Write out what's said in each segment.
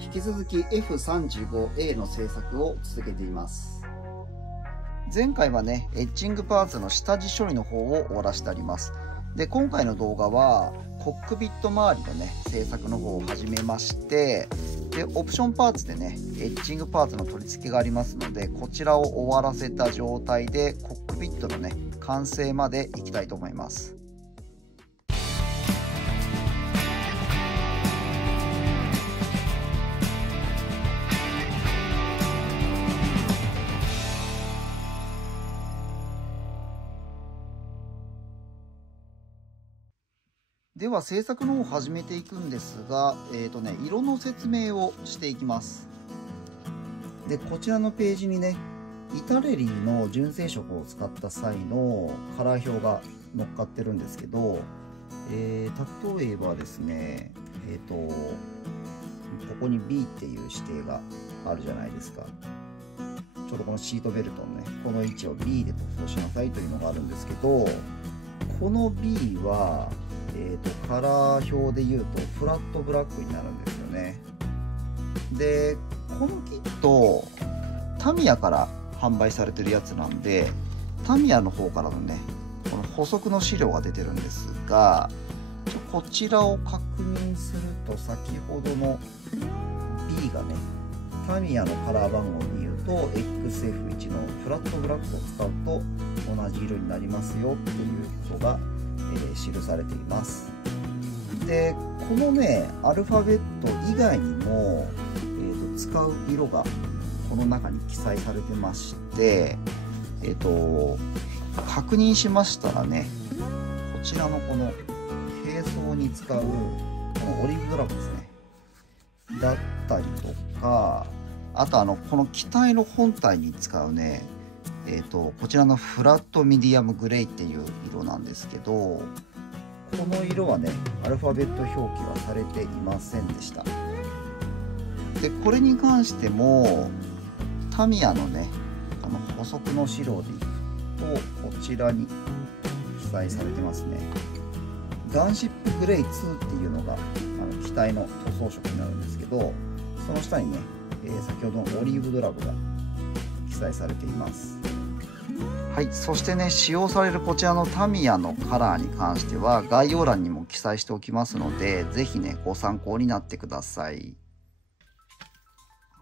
引き続き F35A の製作を続けています。前回はね、エッジングパーツの下地処理の方を終わらせてあります。で、今回の動画はコックピット周りのね、製作の方を始めまして、で、オプションパーツでね、エッジングパーツの取り付けがありますので、こちらを終わらせた状態でコックピットのね、完成までいきたいと思います。では製作の方を始めていくんですが、色の説明をしていきます。で、こちらのページにね、イタレリーの純正色を使った際のカラー表が載っかってるんですけど、例えばですね、ここに B っていう指定があるじゃないですか。ちょうどこのシートベルトのね、この位置を B で塗装しなさいというのがあるんですけど、この B はカラー表で言うとフラットブラックになるんですよね。で、このキットタミヤから販売されてるやつなんで、タミヤの方からのね、この補足の資料が出てるんですが、こちらを確認すると、先ほどの B がね、タミヤのカラー番号で言うと XF1 のフラットブラックを使うと同じ色になりますよっていうことが記されています。で、このねアルファベット以外にも、使う色がこの中に記載されてまして、確認しましたらね、こちらのこの並走に使うこのオリーブドラゴンですね、だったりとか、あとこの機体の本体に使うね、こちらのフラットミディアムグレーっていう色なんですけど、この色はねアルファベット表記はされていませんでした。で、これに関してもタミヤのね補足の資料でいくと、こちらに記載されてますね。ガンシップグレー2っていうのが機体の塗装色になるんですけど、その下にね、先ほどのオリーブドラゴが記載されています。はい、そしてね、使用されるこちらのタミヤのカラーに関しては概要欄にも記載しておきますので、是非ねご参考になってください。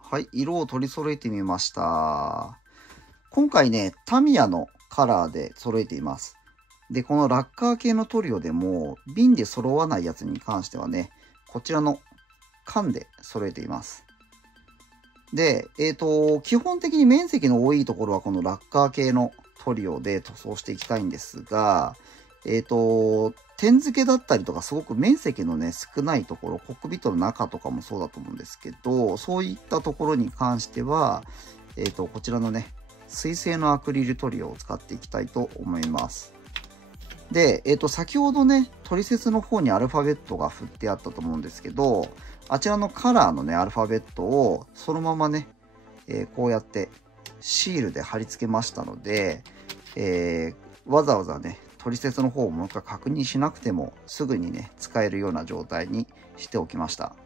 はい、色を取り揃えてみました。今回ねタミヤのカラーで揃えています。で、このラッカー系のトリオでも瓶で揃わないやつに関してはね、こちらの缶で揃えています。で、基本的に面積の多いところはこのラッカー系のトリオで塗装していきたいんですが、点付けだったりとかすごく面積のね少ないところ、コックピットの中とかもそうだと思うんですけど、そういったところに関しては、こちらのね水性のアクリルトリオを使っていきたいと思います。で、先ほどねトリセツの方にアルファベットが振ってあったと思うんですけど、あちらのカラーのねアルファベットをそのままね、こうやってシールで貼り付けましたので、わざわざねトリセツの方をもう一回確認しなくてもすぐにね使えるような状態にしておきました。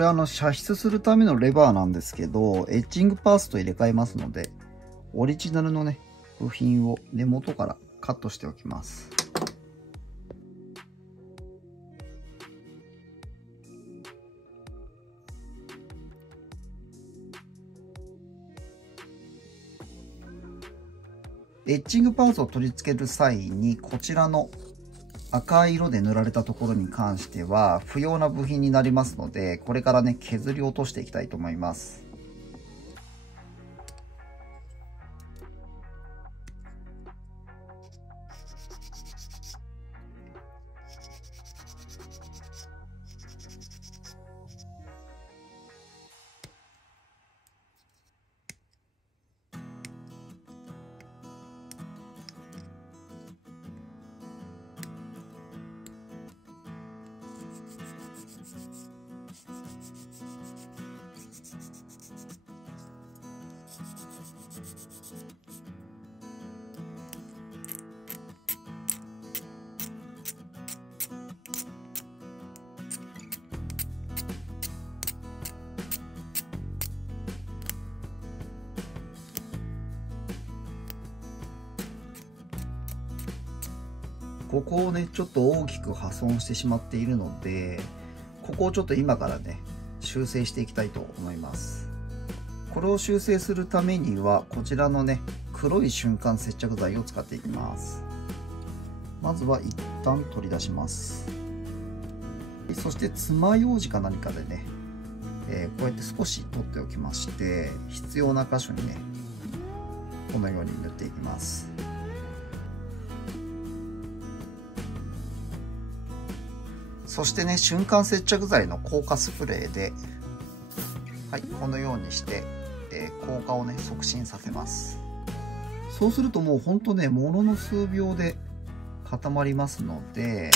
れ射出するためのレバーなんですけど、エッジングパーツと入れ替えますので、オリジナルのね、部品を根元からカットしておきます。エッジングパーツを取り付ける際に、こちらの赤い色で塗られたところに関しては不要な部品になりますので、これからね、削り落としていきたいと思います。ここをね、ちょっと大きく破損してしまっているので、ここをちょっと今からね、修正していきたいと思います。これを修正するためには、こちらのね、黒い瞬間接着剤を使っていきます。まずは一旦取り出します。そして爪楊枝か何かでね、こうやって少し取っておきまして、必要な箇所にね、このように塗っていきます。そしてね、瞬間接着剤の硬化スプレーで、はい、このようにして、硬化をね、促進させます。そうするともうほんとね、ものの数秒で固まりますので、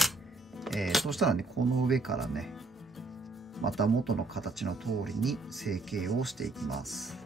そしたらね、この上からね、また元の形の通りに成形をしていきます。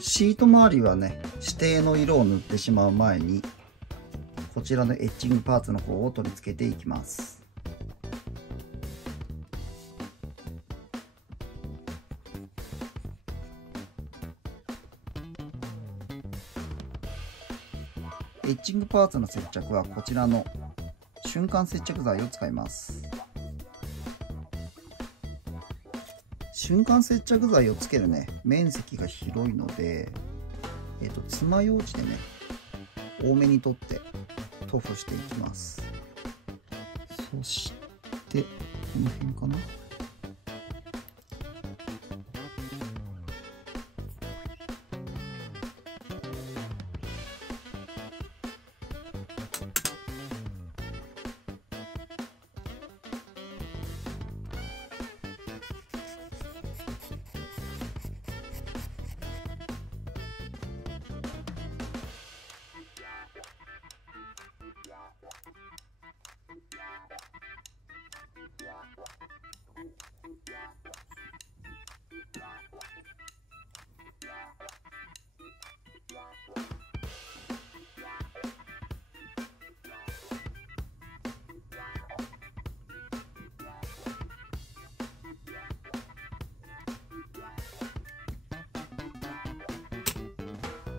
シート周りはね、指定の色を塗ってしまう前に、こちらのエッジングパーツの方を取り付けていきます。エッジングパーツの接着はこちらの瞬間接着剤を使います。瞬間接着剤をつけるね、面積が広いので、爪楊枝でね、多めに取って塗布していきます。そして、この辺かな。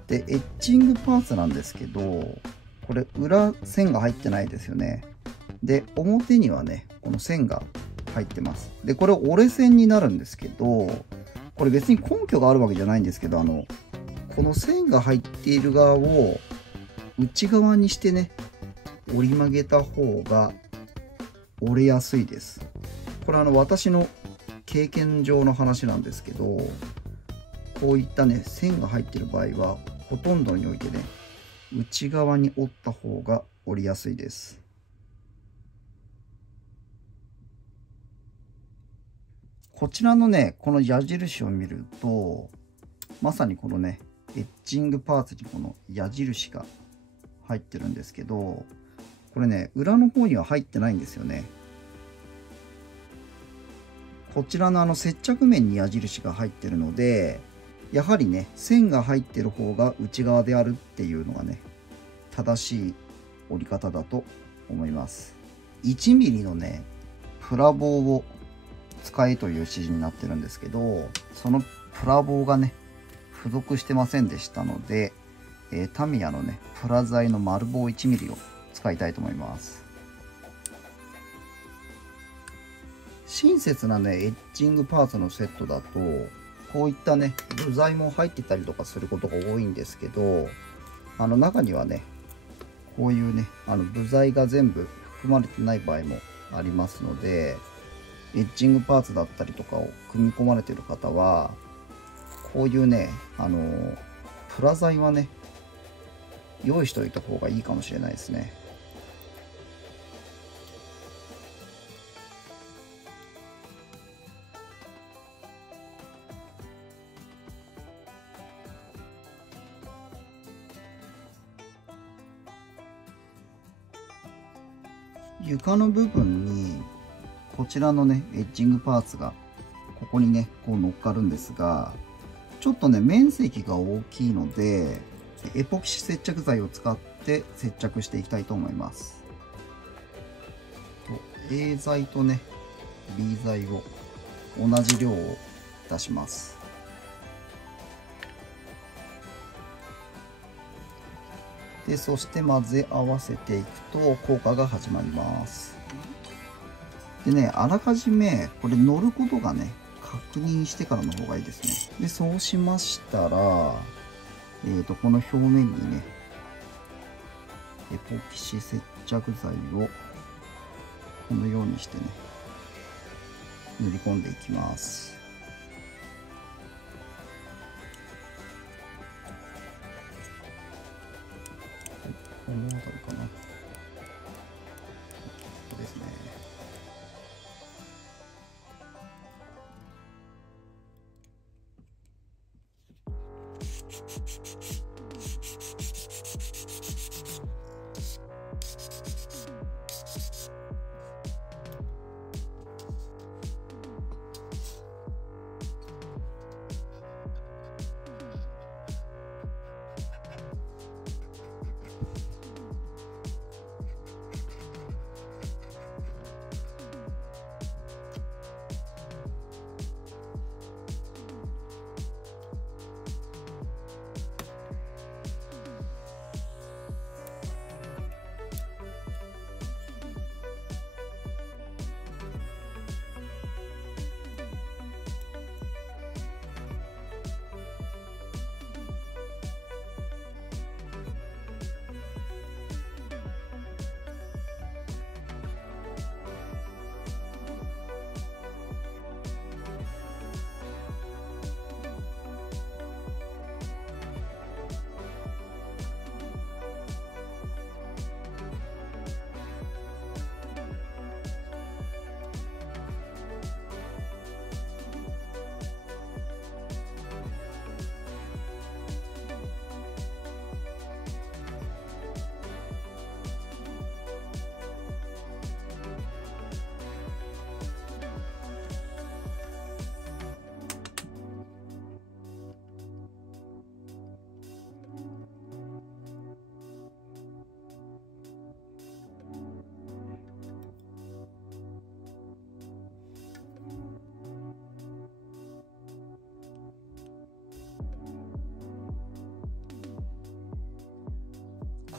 で、エッチングパーツなんですけど、これ裏線が入ってないですよね。で、表にはね、この線が入ってます。で、これ折れ線になるんですけど、これ別に根拠があるわけじゃないんですけど、この線が入っている側を内側にしてね、折り曲げた方が折れやすいです。これ私の経験上の話なんですけど、こういったね、線が入っている場合は、ほとんどにおいてね、内側に折った方が折りやすいです。こちらのね、この矢印を見ると、まさにこのね、エッチングパーツにこの矢印が入ってるんですけど、これね、裏の方には入ってないんですよね。こちらの接着面に矢印が入ってるので、やはりね、線が入ってる方が内側であるっていうのがね、正しい折り方だと思います。1ミリのね、プラ棒を使えという指示になってるんですけど、そのプラ棒がね、付属してませんでしたので、タミヤのね、プラ材の丸棒1ミリを使いたいと思います。親切なね、エッチングパーツのセットだと、こういったね、部材も入ってたりとかすることが多いんですけど、中にはね、こういうね、部材が全部含まれてない場合もありますので、エッチングパーツだったりとかを組み込まれている方は、こういうね、プラ材はね、用意しておいた方がいいかもしれないですね。床の部分にこちらのねエッチングパーツがここにねこう乗っかるんですが、ちょっとね面積が大きいのでエポキシ接着剤を使って接着していきたいと思います。A 剤とね B 剤を同じ量を出します。でそして混ぜ合わせていくと効果が始まります。でね、あらかじめこれ乗ることがね確認してからの方がいいですね。でそうしましたら、この表面にねエポキシ接着剤をこのようにしてね塗り込んでいきます。この辺りかな。ここですね。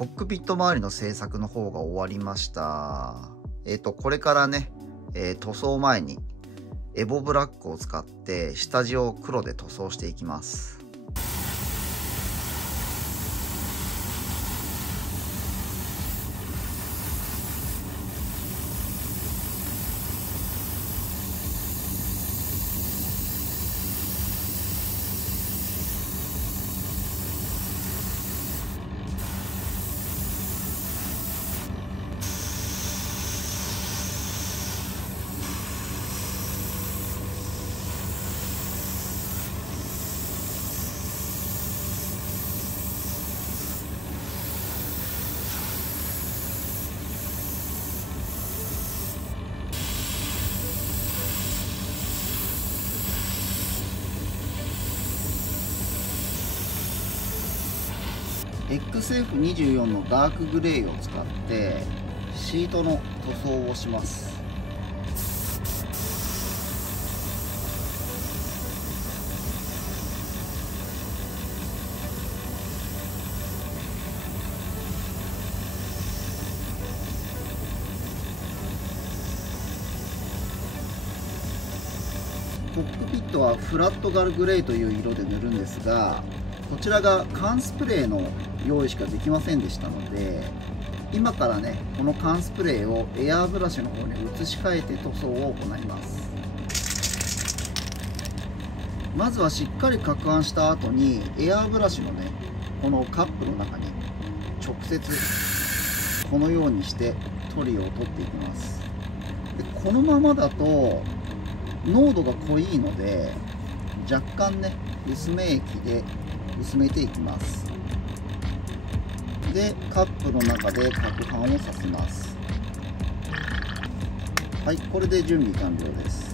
コックピット周りの製作の方が終わりました。これからね、塗装前にエボブラックを使って下地を黒で塗装していきます。XF24 のダークグレーを使ってシートの塗装をします。コックピットはフラットガルグレーという色で塗るんですが、こちらが缶スプレーの用意しかできませんでしたので、今からねこの缶スプレーをエアーブラシの方に移し替えて塗装を行います。まずはしっかり攪拌した後にエアーブラシのねこのカップの中に直接このようにして塗料を取っていきます。でこのままだと濃度が濃いので若干ね薄め液で薄めていきます。でカップの中で攪拌をさせます。はい、これで準備完了です。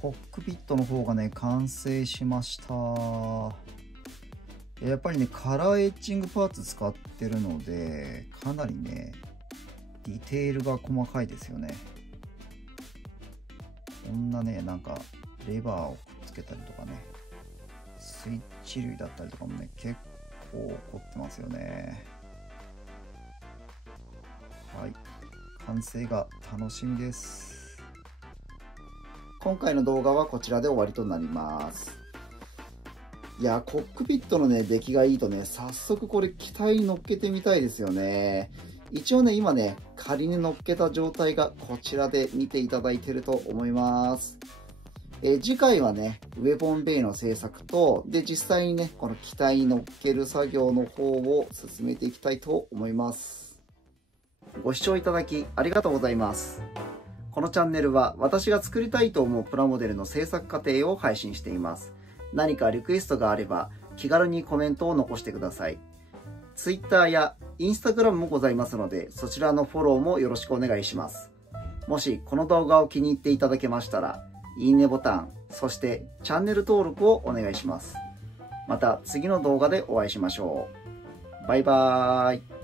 コックピットの方がね、完成しました。やっぱりね、カラーエッジングパーツ使ってるので、かなりね、ディテールが細かいですよね。こんなね、なんか、レバーをくっつけたりとかね、スイッチ類だったりとかもね、結構凝ってますよね。はい。完成が楽しみです。今回の動画はこちらで終わりとなります。いや、コックピットのね、出来がいいとね、早速これ機体に乗っけてみたいですよね。一応ね、今ね、仮に乗っけた状態がこちらで見ていただいていると思います。次回はね、ウェポンベイの製作と、で、実際にね、この機体に乗っける作業の方を進めていきたいと思います。ご視聴いただきありがとうございます。このチャンネルは私が作りたいと思うプラモデルの制作過程を配信しています。何かリクエストがあれば気軽にコメントを残してください。Twitter や Instagram もございますので、そちらのフォローもよろしくお願いします。もしこの動画を気に入っていただけましたら、いいねボタン、そしてチャンネル登録をお願いします。また次の動画でお会いしましょう。バイバーイ。